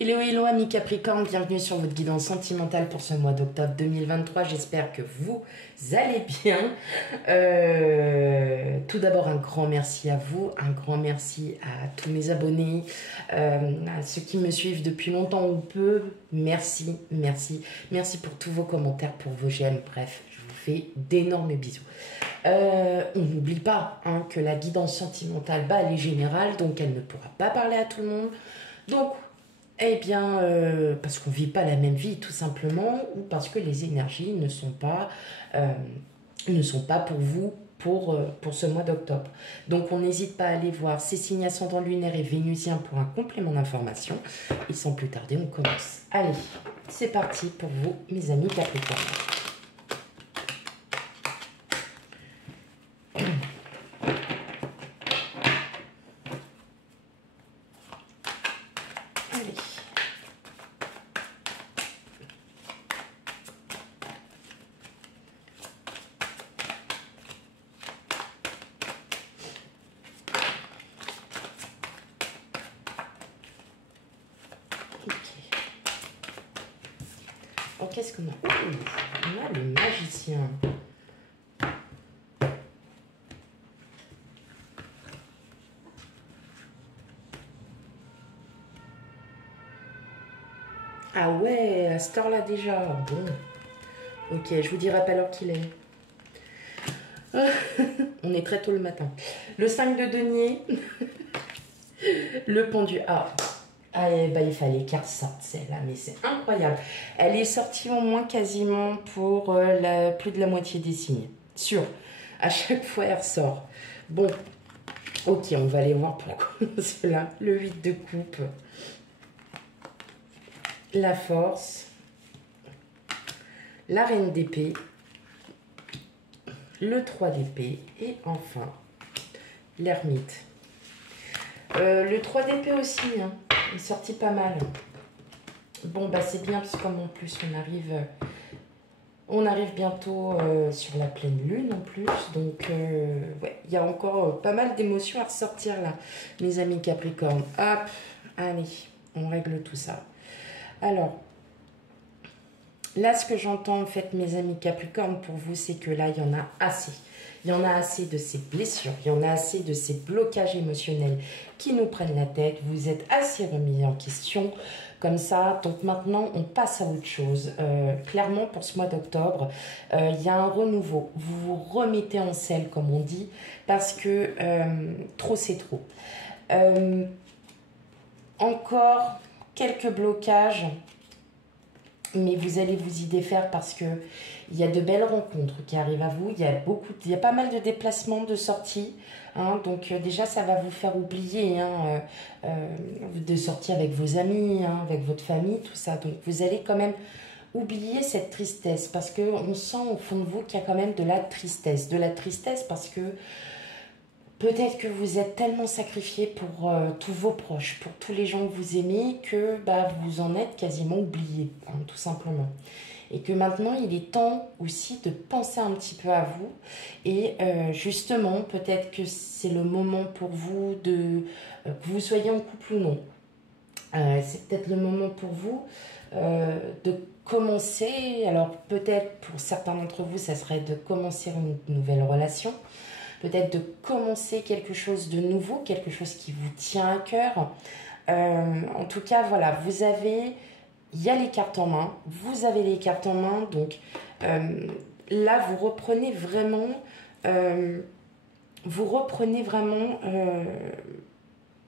Hello, hello amis Capricorne, bienvenue sur votre guidance sentimentale pour ce mois d'octobre 2023. J'espère que vous allez bien. Tout d'abord, un grand merci à vous, un grand merci à tous mes abonnés, à ceux qui me suivent depuis longtemps ou peu. Merci, merci, merci pour tous vos commentaires, pour vos j'aime. Bref, je vous fais d'énormes bisous. On n'oublie pas que la guidance sentimentale, elle est générale, donc elle ne pourra pas parler à tout le monde. Donc, eh bien, parce qu'on ne vit pas la même vie, tout simplement, ou parce que les énergies ne sont pas pour vous pour ce mois d'octobre. Donc, on n'hésite pas à aller voir ces signes ascendants lunaires et vénusiens pour un complément d'information. Et sans plus tarder, on commence. Allez, c'est parti pour vous, mes amis Capricorne. Oh, qu'est-ce qu'on a? On a le magicien. Ah ouais, à cette heure-là déjà. Bon. Ok, je vous dirai pas l'heure qu'il est. On est très tôt le matin. Le 5 de denier. Le pendu. Ah, il fallait qu'elle sorte celle-là, mais c'est incroyable. Elle est sortie au moins quasiment pour plus de la moitié des signes. Sûr. À chaque fois, elle ressort. Bon, ok, on va aller voir pourquoi cela. Le 8 de coupe. La force. La reine d'épée. Le 3 d'épée. Et enfin, l'ermite. Le 3 d'épée aussi, il est sorti pas mal. Bon, bah c'est bien, parce que comme en plus on arrive bientôt sur la pleine lune en plus. Donc, ouais, il y a encore pas mal d'émotions à ressortir là, mes amis Capricorne. Hop, allez, on règle tout ça. Alors, là, ce que j'entends en fait, mes amis Capricorne, pour vous, c'est que là, il y en a assez. Il y en a assez de ces blessures, il y en a assez de ces blocages émotionnels qui nous prennent la tête. Vous êtes assez remis en question comme ça. Donc maintenant, on passe à autre chose. Clairement, pour ce mois d'octobre, il y a un renouveau. Vous vous remettez en selle, comme on dit, parce que trop, c'est trop. Encore quelques blocages, mais vous allez vous y défaire parce que il y a de belles rencontres qui arrivent à vous. Il y a pas mal de déplacements, de sorties. Donc déjà, ça va vous faire oublier de sorties avec vos amis, avec votre famille, tout ça. Donc vous allez quand même oublier cette tristesse parce qu'on sent au fond de vous qu'il y a quand même de la tristesse. De la tristesse parce que peut-être que vous êtes tellement sacrifié pour tous vos proches, pour tous les gens que vous aimez, que vous en êtes quasiment oublié, tout simplement. Et que maintenant, il est temps aussi de penser un petit peu à vous. Et justement, peut-être que c'est le moment pour vous que vous soyez en couple ou non. C'est peut-être le moment pour vous de commencer. Alors peut-être pour certains d'entre vous, ça serait de commencer une nouvelle relation. Peut-être de commencer quelque chose de nouveau, quelque chose qui vous tient à cœur. En tout cas, voilà, il y a les cartes en main, vous avez les cartes en main, donc là, vous reprenez vraiment,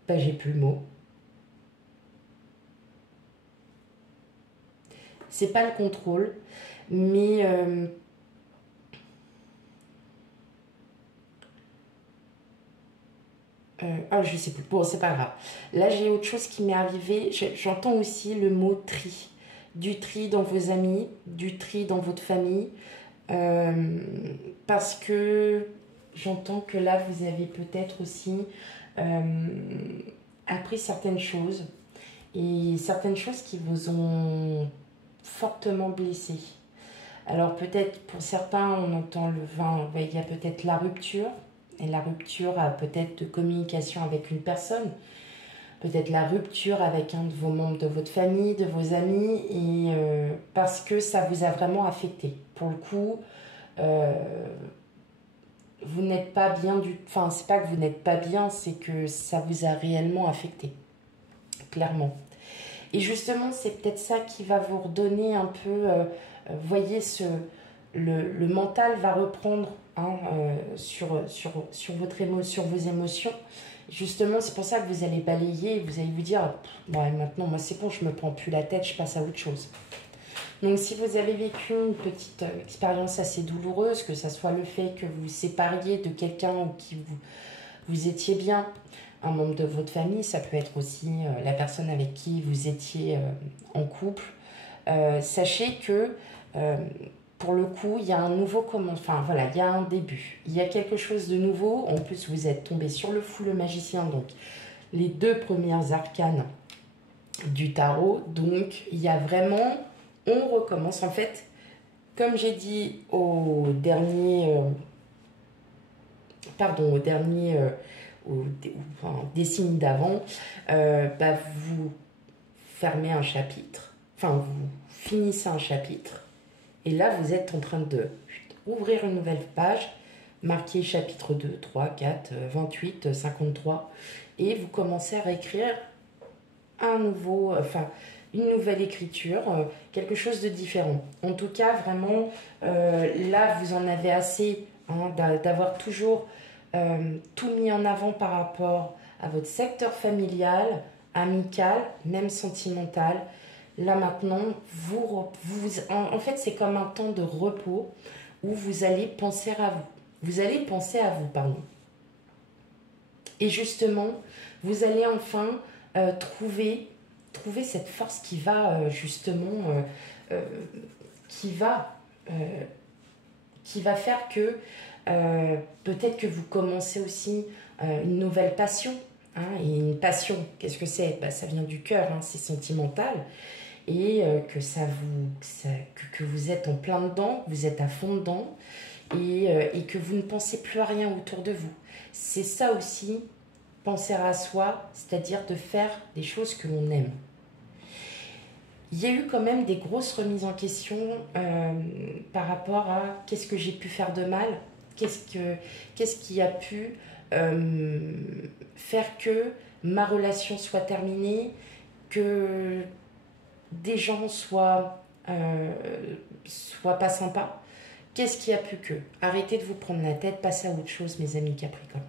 j'ai plus le mot. C'est pas le contrôle, mais je sais plus. Bon, c'est pas grave. Là, j'ai autre chose qui m'est arrivé. J'entends aussi le mot tri. Du tri dans vos amis, du tri dans votre famille. Parce que j'entends que là, vous avez peut-être aussi appris certaines choses. Et certaines choses qui vous ont fortement blessé. Alors peut-être pour certains, on entend le vin, il y a peut-être la rupture. Et la rupture a peut-être de communication avec une personne. peut-être la rupture avec un de vos membres de votre famille, de vos amis, et parce que ça vous a vraiment affecté. Pour le coup, vous n'êtes pas bien du... Enfin, c'est pas que vous n'êtes pas bien, c'est que ça vous a réellement affecté, clairement. Et justement, c'est peut-être ça qui va vous redonner un peu... voyez, le mental va reprendre hein, sur vos émotions. Justement, c'est pour ça que vous allez balayer et vous allez vous dire bon, maintenant, moi, c'est bon, je me prends plus la tête, je passe à autre chose. Donc, si vous avez vécu une petite expérience assez douloureuse, que ce soit le fait que vous vous sépariez de quelqu'un ou qui vous étiez bien, un membre de votre famille, ça peut être aussi la personne avec qui vous étiez en couple, sachez que pour le coup, il y a un nouveau comment, enfin voilà, il y a un début, il y a quelque chose de nouveau. En plus, vous êtes tombé sur le fou, le magicien, donc les 2 premières arcanes du tarot. Donc, il y a vraiment, on recommence. En fait, comme j'ai dit au dernier, des signes d'avant, vous fermez un chapitre, enfin, vous finissez un chapitre. Et là, vous êtes en train de ouvrir une nouvelle page, marquer chapitre 2, 3, 4, 28, 53, et vous commencez à réécrire une nouvelle écriture, quelque chose de différent. En tout cas, vraiment, là, vous en avez assez hein, d'avoir toujours tout mis en avant par rapport à votre secteur familial, même sentimental. Là maintenant, en fait, c'est comme un temps de repos où vous allez penser à vous. Vous allez penser à vous, pardon. Et justement, vous allez enfin trouver cette force qui va qui va faire que peut-être que vous commencez aussi une nouvelle passion. Hein, et une passion, qu'est-ce que c'est? Ça vient du cœur, hein, c'est sentimental. Et que vous êtes en plein dedans, vous êtes à fond dedans, et que vous ne pensez plus à rien autour de vous. C'est ça aussi, penser à soi, c'est-à-dire de faire des choses que l'on aime. Il y a eu quand même des grosses remises en question par rapport à qu'est-ce que j'ai pu faire de mal, qu'est-ce qui a pu faire que ma relation soit terminée, que des gens soient pas sympas. Qu'est-ce qui a pu que? Arrêtez de vous prendre la tête, passez à autre chose, mes amis Capricorne.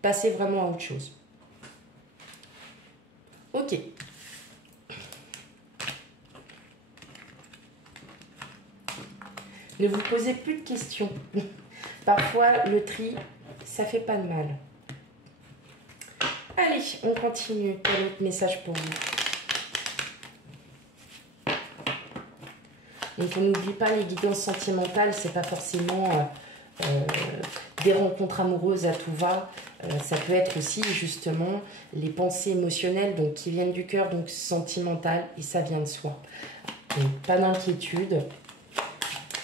Passez vraiment à autre chose. Ok. Ne vous posez plus de questions. Parfois, le tri, ça fait pas de mal. Allez, on continue. Quel autre message pour vous? Donc on n'oublie pas les guidances sentimentales, c'est pas forcément des rencontres amoureuses à tout va. Ça peut être aussi justement les pensées émotionnelles donc qui viennent du cœur, donc sentimentales, et ça vient de soi. Donc pas d'inquiétude.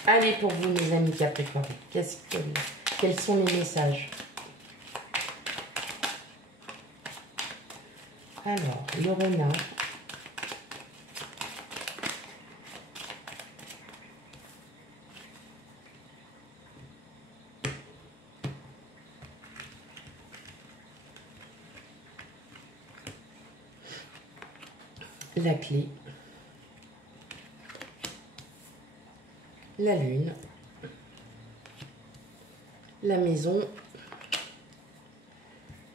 Allez pour vous mes amis Capricorne, quels sont les messages? Alors, le renard. La clé, la lune, la maison,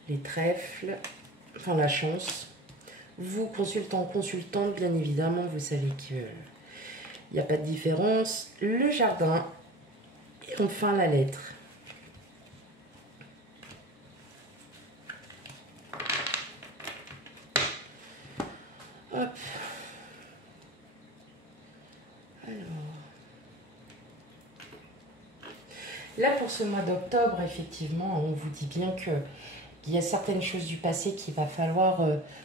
les trèfles, enfin la chance. Vous, consultant, consultante, bien évidemment, vous savez qu'il n'y a pas de différence. Le jardin et enfin la lettre. Hop. Alors. Là, pour ce mois d'octobre, effectivement, on vous dit bien qu'il y a certaines choses du passé qu'il va falloir,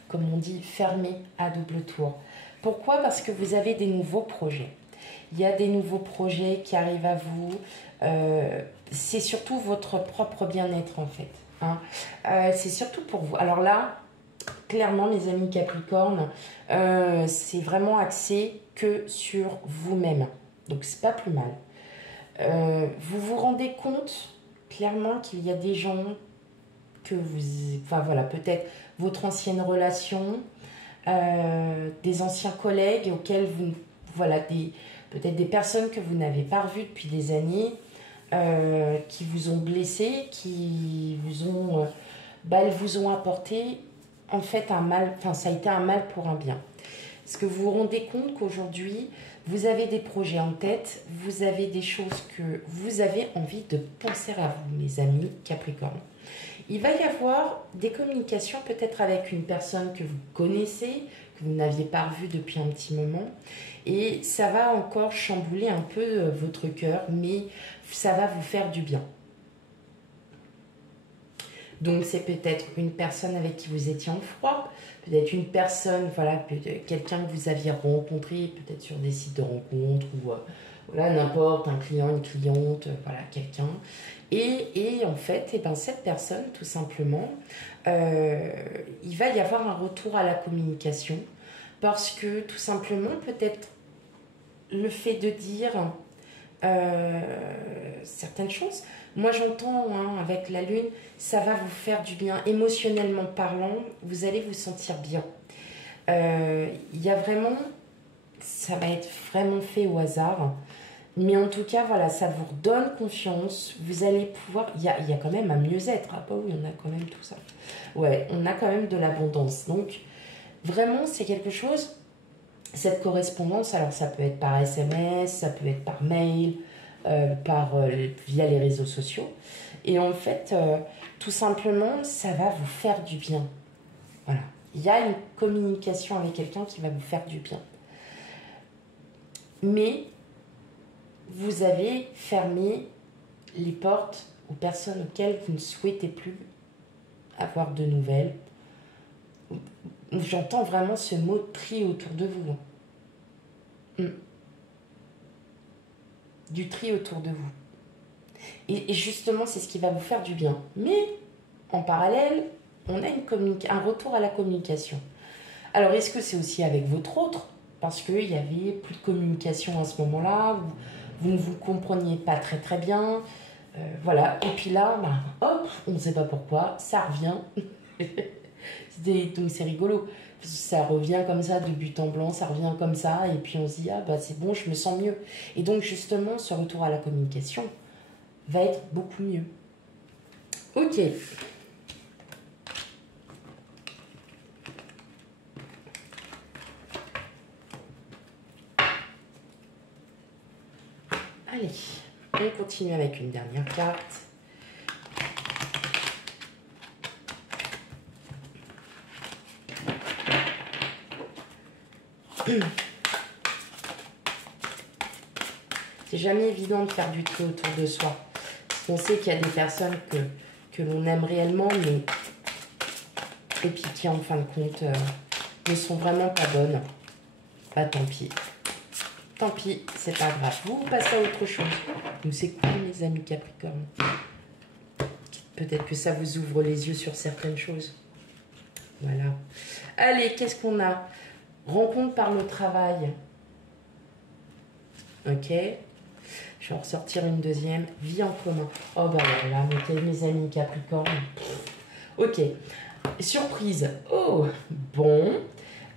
comme on dit, fermer à double tour. Pourquoi? Parce que vous avez des nouveaux projets. Il y a des nouveaux projets qui arrivent à vous. C'est surtout votre propre bien-être, en fait. Hein. C'est surtout pour vous. Alors là, clairement, mes amis Capricorne, c'est vraiment axé que sur vous-même. Donc, c'est pas plus mal. Vous vous rendez compte, clairement, qu'il y a des gens que vous... Enfin, voilà, peut-être votre ancienne relation, des anciens collègues auxquels vous... Voilà, peut-être des personnes que vous n'avez pas revues depuis des années, qui vous ont blessé, qui vous ont... elles vous ont apporté en fait un mal, enfin ça a été un mal pour un bien. Est-ce que vous vous rendez compte qu'aujourd'hui, vous avez des projets en tête, vous avez des choses que vous avez envie de penser à vous, mes amis Capricorne. Il va y avoir des communications peut-être avec une personne que vous connaissez, que vous n'aviez pas revue depuis un petit moment. Et ça va encore chambouler un peu votre cœur, mais ça va vous faire du bien. Donc c'est peut-être une personne avec qui vous étiez en froid, peut-être une personne, voilà, quelqu'un que vous aviez rencontré, peut-être sur des sites de rencontres ou voilà, n'importe, un client, une cliente, voilà, quelqu'un. Et en fait, eh ben, cette personne, tout simplement, il va y avoir un retour à la communication parce que tout simplement, peut-être le fait de dire certaines choses. Moi, j'entends avec la lune, ça va vous faire du bien. Émotionnellement parlant, vous allez vous sentir bien. Il y a vraiment, ça va être vraiment fait au hasard. Mais en tout cas, voilà, ça vous redonne confiance. Vous allez pouvoir... Il y a quand même un mieux-être. Ah, bah oui, on a quand même tout ça. Ouais, on a quand même de l'abondance. Donc, vraiment, c'est quelque chose... Cette correspondance, alors ça peut être par SMS, ça peut être par mail, via les réseaux sociaux. Et en fait, tout simplement, ça va vous faire du bien. Voilà. Il y a une communication avec quelqu'un qui va vous faire du bien. Mais vous avez fermé les portes aux personnes auxquelles vous ne souhaitez plus avoir de nouvelles. J'entends vraiment ce mot tri autour de vous. Du tri autour de vous. Et justement, c'est ce qui va vous faire du bien. Mais, en parallèle, on a un retour à la communication. Alors, est-ce que c'est aussi avec votre autre? Parce qu'il y avait plus de communication à ce moment-là, où vous ne vous compreniez pas très très bien. Voilà. Et puis là, hop, on ne sait pas pourquoi, ça revient. Donc, c'est rigolo. Ça revient comme ça de but en blanc, ça revient comme ça, et puis on se dit, ah bah c'est bon, je me sens mieux. Et donc justement, ce retour à la communication va être beaucoup mieux. Ok. Allez, on continue avec une dernière carte. C'est jamais évident de faire du tri autour de soi. On sait qu'il y a des personnes que l'on aime réellement, mais et puis qui en fin de compte ne sont vraiment pas bonnes. Bah tant pis. Tant pis, c'est pas grave. Vous passez à autre chose. Donc c'est cool mes amis Capricorne. Peut-être que ça vous ouvre les yeux sur certaines choses. Voilà. Allez, qu'est-ce qu'on a? Rencontre par le travail. Ok. Je vais en ressortir une deuxième. Vie en commun. Oh bah voilà, mes amis Capricorne. Ok. Surprise. Oh, bon.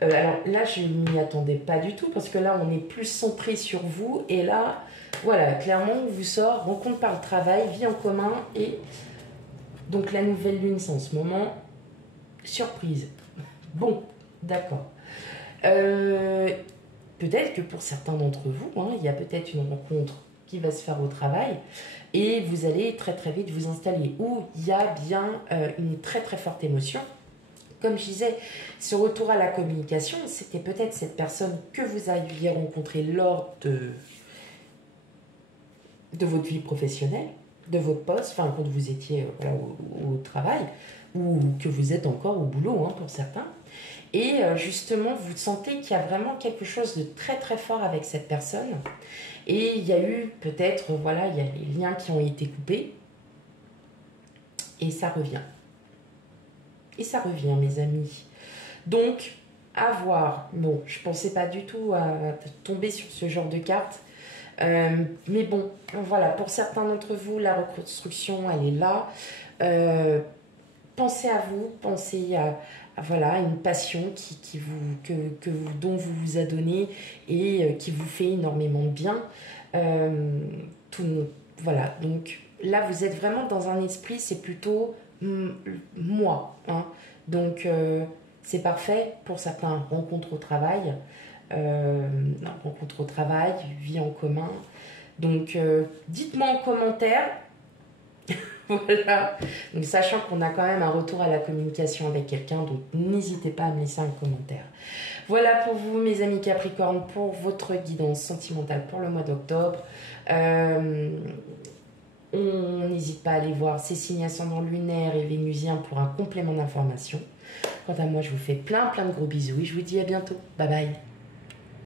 Alors là, je ne m'y attendais pas du tout parce que là, on est plus centré sur vous. Et là, voilà, clairement, on vous sort rencontre par le travail, vie en commun. Et donc la nouvelle lune, c'est en ce moment. Surprise. Bon, d'accord. Peut-être que pour certains d'entre vous, il y a peut-être une rencontre qui va se faire au travail et vous allez très très vite vous installer où il y a bien une très très forte émotion. Comme je disais, ce retour à la communication, c'était peut-être cette personne que vous aviez rencontrée lors de votre vie professionnelle, de votre poste, enfin quand vous étiez au travail ou que vous êtes encore au boulot pour certains. Et justement, vous sentez qu'il y a vraiment quelque chose de très très fort avec cette personne. Et il y a eu peut-être, voilà, il y a les liens qui ont été coupés. Et ça revient. Et ça revient, mes amis. Donc, à voir. Bon, je pensais pas du tout à tomber sur ce genre de carte. Mais bon, voilà, pour certains d'entre vous, la reconstruction, elle est là. Pensez à vous, pensez voilà, une passion dont vous vous adonnez et qui vous fait énormément de bien. Tout, voilà, donc là, vous êtes vraiment dans un esprit, c'est plutôt moi. Hein. Donc, c'est parfait pour certains rencontres au travail. Rencontre au travail, vie en commun. Donc, dites-moi en commentaire. Voilà. Donc, sachant qu'on a quand même un retour à la communication avec quelqu'un, donc n'hésitez pas à me laisser un commentaire. Voilà pour vous, mes amis Capricorne, pour votre guidance sentimentale pour le mois d'octobre. On n'hésite pas à aller voir ces signes ascendants lunaires et vénusiens pour un complément d'information. Quant à moi, je vous fais plein de gros bisous et je vous dis à bientôt. Bye bye.